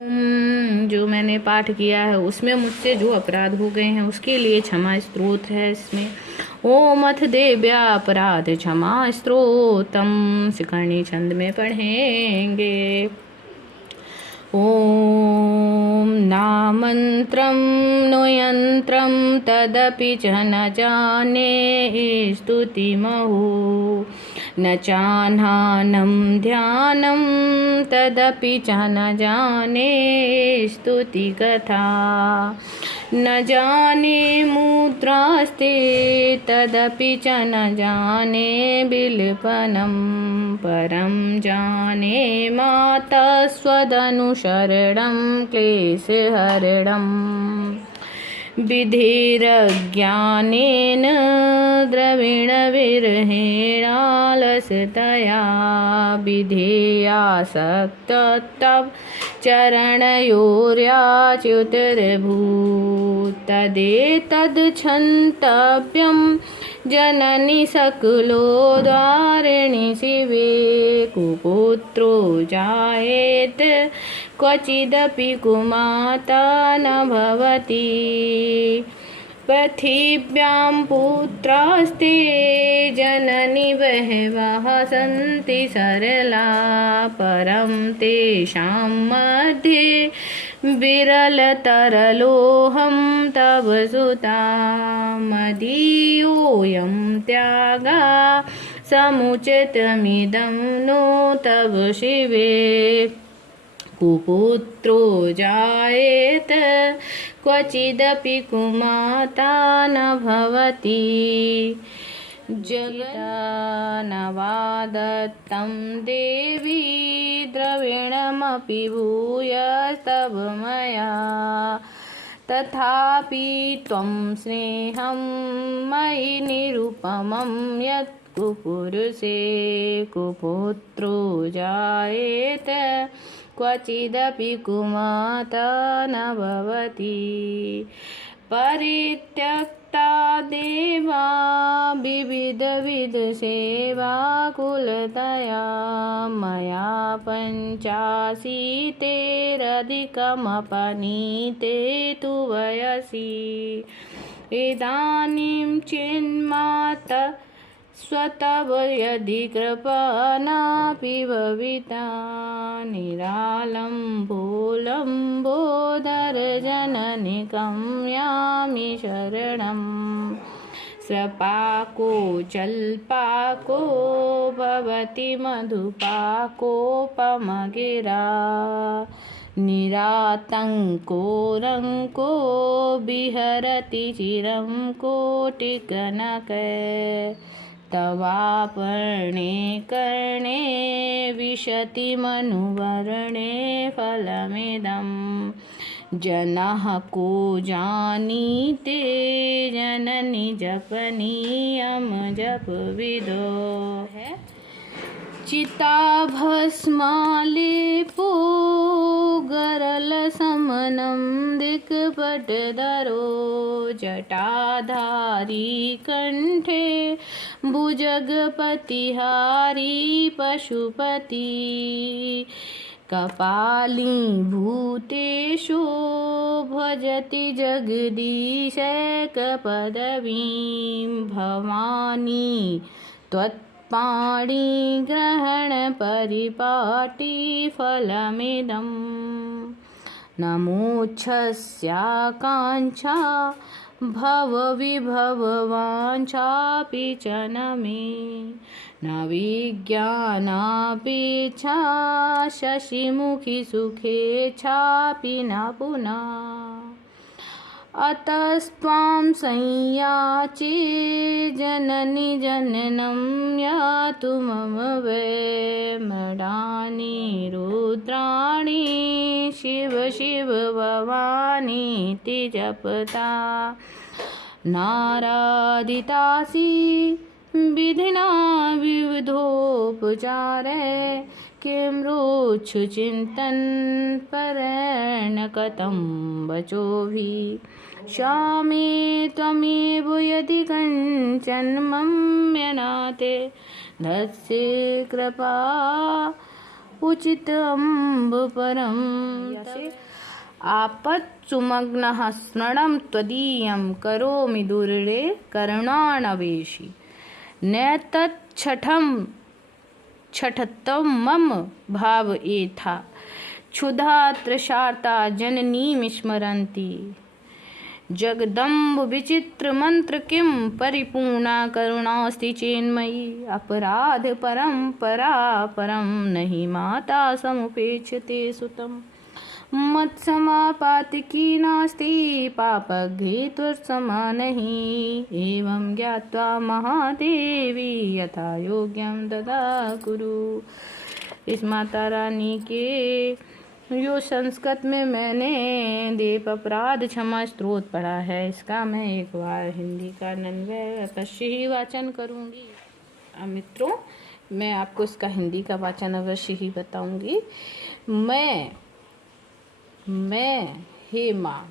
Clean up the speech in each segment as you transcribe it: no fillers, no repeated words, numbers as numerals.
जो मैंने पाठ किया है उसमें मुझसे जो अपराध हो गए हैं उसके लिए क्षमा स्तोत्र है इसमें। ओम अथ देव्या अपराध क्षमा स्तोत्रम शिखरणी छंद में पढ़ेंगे। ओम नामन्त्रं नो यन्त्रं तदपि च न जाने स्तुतिमहो न चाह्नानं ध्यानं तदपि च न जाने स्तुतिकथा न जाने मुद्रास्ते तदपि च न जाने बिल्पनं परं जाने माता स्वदनुशरणं क्लेशहरणं विधिरज्ञानेन द्रविणविरहेणालसतया विधेयासक्तस्तव चरणयोर्याच्युतिर्भूत् तदेतच्छन्तव्यं जननि सकलोद्वारिणि शिवे कुपुत्रो जायेत क्वचिदपि कुमाता न भवति पृथिव्यां पुत्रास्ते जननि बहवः सन्ति सरला परं तेषां मध्ये विरलतरलोऽहं तव सुता मदीयोऽयं त्यागा समुचितमिदं नो तव शिवे कुपुत्रो जायेत क्वचिदपि कुमाता न भवति जगन्नवादत्तं देवी द्रविणमपि भूयस्तव मया तथापि त्वं स्नेहं मयि निरुपमं यत् कुपुरुषे कुपुत्रो जायेत क्वचिदपि कुमाता न भवति परित्यक्ता देवा विविधविधसेवाकुलतया मया पञ्चाशीतेरधिकमपनीते तु वयसि इदानीं चिन्माता स्वतव यदि कृपणापि भविता निरालम्बोलम्बोदरजननिकं यामि शरणं स्वपाको जल्पाको भवति मधुपाकोपमगिरा निरातङ्को रङ्को विहरति चिरं कोटिकनके तवापर्णे कर्णे विशति मनुवर्णे फलमिदं जनः को जानीते जननि जपनीयं जपविदो है चिताभस्मालेपो गरलशमनं दिक्पटधरो जटाधारी कंठे भुजगपतिहारी पशुपति कपालीभूतेषु भजति जगदीशैकपदवीं भवानी त्वत्पाणिग्रहणपरिपाटिफलमिदं नमोच्छस्याकाङ्क्षा भवविभववाञ्छापि च न मे न विज्ञानापेक्षा शशिमुखि सुखेच्छापि न पुनः अतस्त्वां संयाचे जननि जननं यातु मम वै मृडानि रुद्राणि शिव शिव भवानीति जपता नारादितासि विधिना विविधोपचारे किं रोक्षुचिन्तन परेण कथं वचोभिः श्यामे त्वमेव यदि कञ्चन मम्यनाते धत्से कृपा उचित अम्ब परम। आपत्सुमग्नः स्मरणं त्वदीयं करोमि दुर्रे करुणानवेशि नैतच्छठं छठत्वं मम भाव एथा क्षुधा त्रषार्ता जननीं स्मरन्ति जगदम्ब विचित्र मंत्र किं परिपूर्णा करुणास्ति चेन्मयी अपराध परंपरा परम नहीं माता समुपेक्षते सुतम मत्समापातकी नास्ति पापघ्रेत्वसमा नहीं एवं ज्ञात्वा महादेवी यथा योग्यं ददा कुरु। इस माता रानी के जो संस्कृत में मैंने देव अपराध क्षमा स्त्रोत पढ़ा है, इसका मैं एक बार हिंदी का नन्वय अवश्य ही वाचन करूँगी। मित्रों, मैं आपको इसका हिंदी का वाचन अवश्य ही बताऊँगी। हे माँ,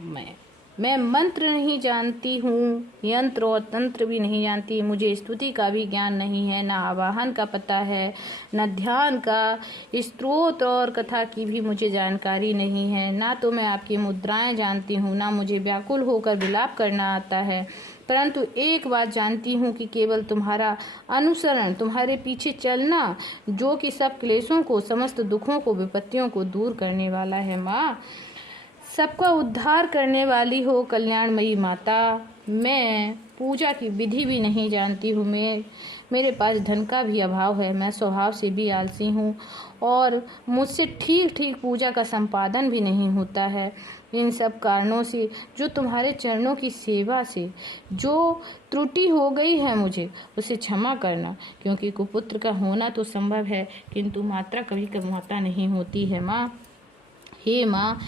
मैं मंत्र नहीं जानती हूँ, यंत्र और तंत्र भी नहीं जानती, मुझे स्तुति का भी ज्ञान नहीं है, ना आवाहन का पता है, न ध्यान का, स्त्रोत और कथा की भी मुझे जानकारी नहीं है, ना तो मैं आपकी मुद्राएं जानती हूँ, ना मुझे व्याकुल होकर विलाप करना आता है। परंतु एक बात जानती हूँ कि केवल तुम्हारा अनुसरण, तुम्हारे पीछे चलना, जो कि सब क्लेशों को, समस्त दुखों को, विपत्तियों को दूर करने वाला है। माँ, सबका उद्धार करने वाली हो कल्याणमयी माता। मैं पूजा की विधि भी नहीं जानती हूँ, मेरे पास धन का भी अभाव है, मैं स्वभाव से भी आलसी हूँ और मुझसे ठीक ठीक पूजा का संपादन भी नहीं होता है। इन सब कारणों से, जो तुम्हारे चरणों की सेवा से जो त्रुटि हो गई है, मुझे उसे क्षमा करना, क्योंकि कुपुत्र का होना तो संभव है, किंतु मात्रा कभी कभी माता नहीं होती है। माँ, हे माँ,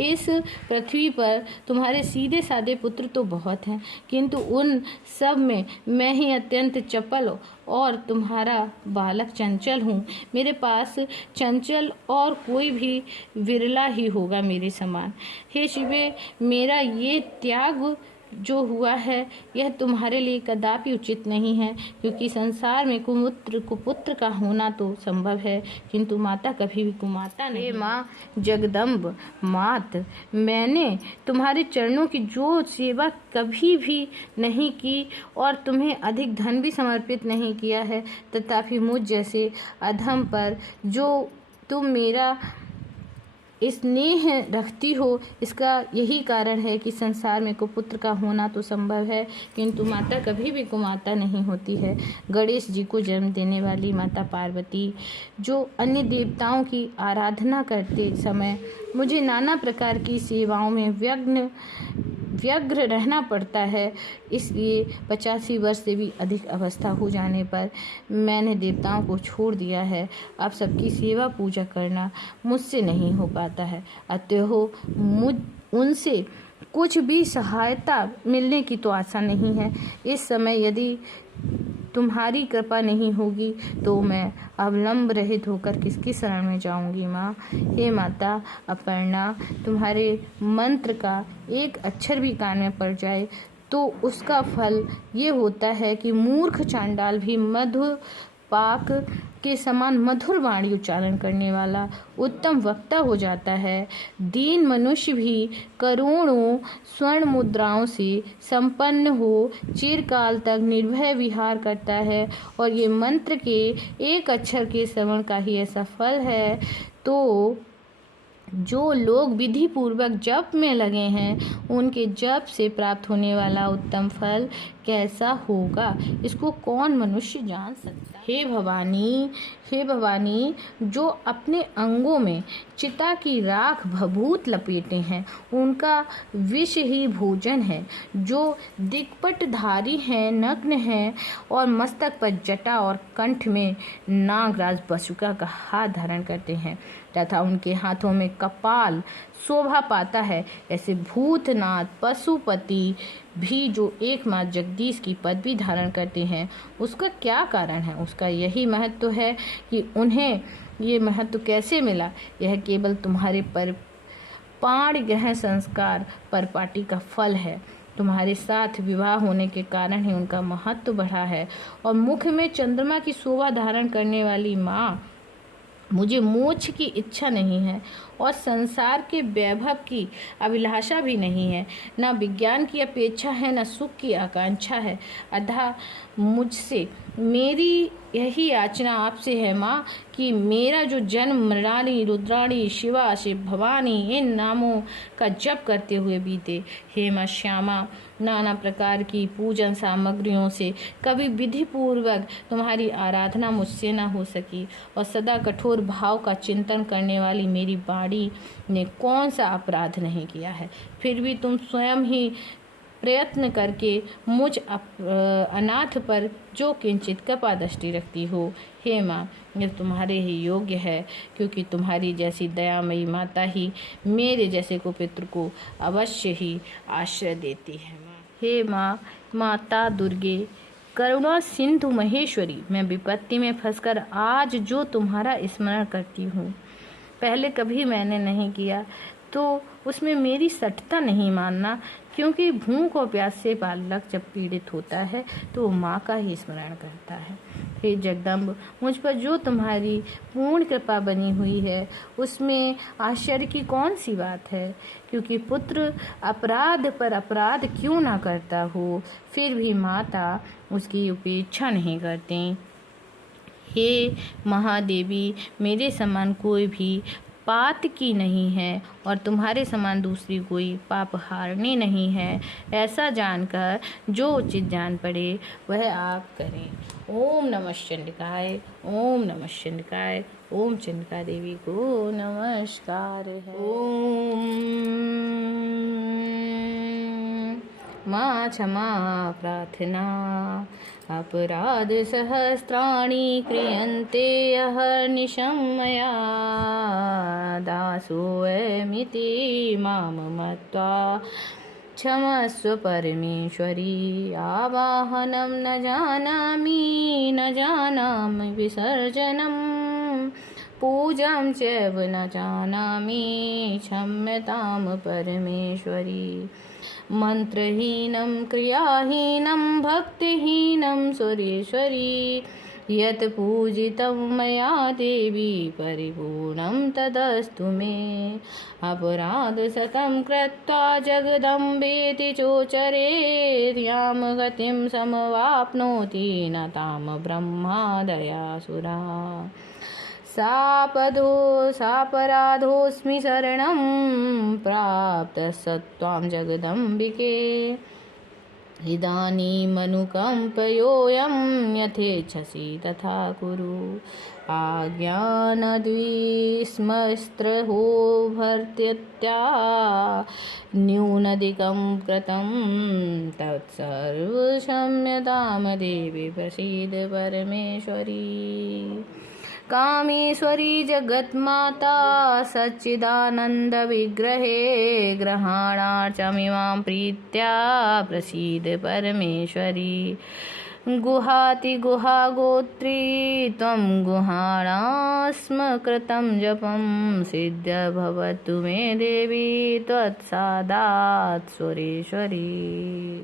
इस पृथ्वी पर तुम्हारे सीधे साधे पुत्र तो बहुत हैं, किंतु उन सब में मैं ही अत्यंत चपल और तुम्हारा बालक चंचल हूँ। मेरे पास चंचल और कोई भी विरला ही होगा मेरे समान। हे शिवे, मेरा ये त्याग जो हुआ है, यह तुम्हारे लिए कदापि उचित नहीं है, क्योंकि संसार में कुपुत्र का होना तो संभव है, किंतु माता कभी भी कुमाता नहीं। माँ जगदम्ब मात, मैंने तुम्हारे चरणों की जो सेवा कभी भी नहीं की और तुम्हें अधिक धन भी समर्पित नहीं किया है, तथापि मुझ जैसे अधम पर जो तुम मेरा स्नेह रखती हो, इसका यही कारण है कि संसार में कुपुत्र का होना तो संभव है, किंतु माता कभी भी कुमाता नहीं होती है। गणेश जी को जन्म देने वाली माता पार्वती, जो अन्य देवताओं की आराधना करते समय मुझे नाना प्रकार की सेवाओं में व्यग्र रहना पड़ता है, इसलिए 85 वर्ष से भी अधिक अवस्था हो जाने पर मैंने देवताओं को छोड़ दिया है। अब सबकी सेवा पूजा करना मुझसे नहीं हो पाता है, अतः उनसे कुछ भी सहायता मिलने की तो आशा नहीं है। इस समय यदि तुम्हारी कृपा नहीं होगी तो मैं अवलंब रहित होकर किसकी शरण में जाऊंगी। माँ, हे माता अपर्णा, तुम्हारे मंत्र का एक अक्षर भी कान में पड़ जाए तो उसका फल ये होता है कि मूर्ख चांडाल भी मधुर पाक के समान मधुर वाणी उच्चारण करने वाला उत्तम वक्ता हो जाता है। दीन मनुष्य भी करोड़ों स्वर्ण मुद्राओं से संपन्न हो चिरकाल तक निर्भय विहार करता है, और ये मंत्र के एक अक्षर के श्रवण का ही ऐसा फल है। तो जो लोग विधि पूर्वक जप में लगे हैं, उनके जप से प्राप्त होने वाला उत्तम फल कैसा होगा, इसको कौन मनुष्य जान सकता। हे भवानी, जो अपने अंगों में चिता की राख भभूत लपेटे हैं, उनका विष ही भोजन है। जो दिक्पटधारी हैं, नग्न हैं और मस्तक पर जटा और कंठ में नागराज बसुका का हाथ धारण करते हैं तथा उनके हाथों में कपाल शोभा पाता है, ऐसे भूतनाथ पशुपति भी जो एकमात्र जगदीश की पदवी धारण करते हैं, उसका क्या कारण है? उसका यही महत्व है कि उन्हें ये महत्व कैसे मिला। यह केवल तुम्हारे पर पाणी ग्रहण संस्कार परपाटी का फल है। तुम्हारे साथ विवाह होने के कारण ही उनका महत्व बढ़ा है। और मुख में चंद्रमा की शोभा धारण करने वाली माँ, मुझे मोक्ष की इच्छा नहीं है और संसार के वैभव की अभिलाषा भी नहीं है, न विज्ञान की अपेक्षा है, न सुख की आकांक्षा है। अतः मुझसे मेरी यही याचना आपसे है माँ कि मेरा जो जन्म मृणाली, रुद्राणी, शिवा, शिव, भवानी इन नामों का जप करते हुए बीते। हे माँ श्यामा, नाना प्रकार की पूजन सामग्रियों से कभी विधि पूर्वक तुम्हारी आराधना मुझसे न हो सकी, और सदा कठोर भाव का चिंतन करने वाली मेरी वाणी ने कौन सा अपराध नहीं किया है। फिर भी तुम स्वयं ही प्रयत्न करके मुझ अनाथ पर जो किंचित कृपा दृष्टि रखती हो। हे माँ, यह तुम्हारे ही योग्य है, क्योंकि तुम्हारी जैसी दयामयी माता ही मेरे जैसे कुपित्र को अवश्य ही आश्रय देती है। हे माँ, माता दुर्गे, करुणा सिंधु महेश्वरी, मैं विपत्ति में फंसकर आज जो तुम्हारा स्मरण करती हूँ, पहले कभी मैंने नहीं किया, तो उसमें मेरी सठता नहीं मानना, क्योंकि भूख और प्यास से बालक जब पीड़ित होता है तो वो माँ का ही स्मरण करता है। हे जगदम्ब, मुझ पर जो तुम्हारी पूर्ण कृपा बनी हुई है, उसमें आश्चर्य की कौन सी बात है, क्योंकि पुत्र अपराध पर अपराध क्यों ना करता हो, फिर भी माता उसकी उपेक्षा नहीं करती। हे महादेवी, मेरे समान कोई भी पात की नहीं है, और तुम्हारे समान दूसरी कोई पाप हारनी नहीं है। ऐसा जानकर जो उचित जान पड़े वह आप करें। ओम नमः चंडिकाय, ओम नमः चंडिकाय, ओम चंडिका देवी को नमस्कार है। ओम माँ क्षमा प्रार्थना, अपराध सहस्राणि क्रियन्ते अहर्निशं मया, दासोऽयमिति मां मत्वा क्षमस्व परमेश्वरी। आवाहनं न जानामि विसर्जनं, पूजां चैव न जानामि, क्षम्यतां परमेश्वरी। मंत्रहीनं क्रियाहीनं भक्तिहीनं सुरेश्वरी, यत् पूजितं मया देवी परिपूर्णं तदस्तु मे। अपराधशतं कृत्वा जगदम्बेति चोचरेत्, यां गतिं समवाप्नोति न तां ब्रह्मादयासुरा। सापराधोऽस्मि शरणं प्राप्तः सत्त्वां जगदम्बिके, इदानीमनुकम्पयोऽयं यथेच्छसि तथा कुरु। आज्ञानद्विस्मस्त्रहो भर्त्यत्या, न्यूनधिकं कृतं तत्सर्वक्षम्यतां देवी प्रसीद परमेश्वरी। कामेश्वरी जगन्माता सच्चिदानंद विग्रहे, ग्रहणार्चमिमां प्रीत्या प्रसीद परमेश्वरी। गुहाति गुहागोत्री त्वं गुहाणास्म कृतं जपं, सिद्ध भवतु मे देवी त्वत्सादात् सुरेश्वरी।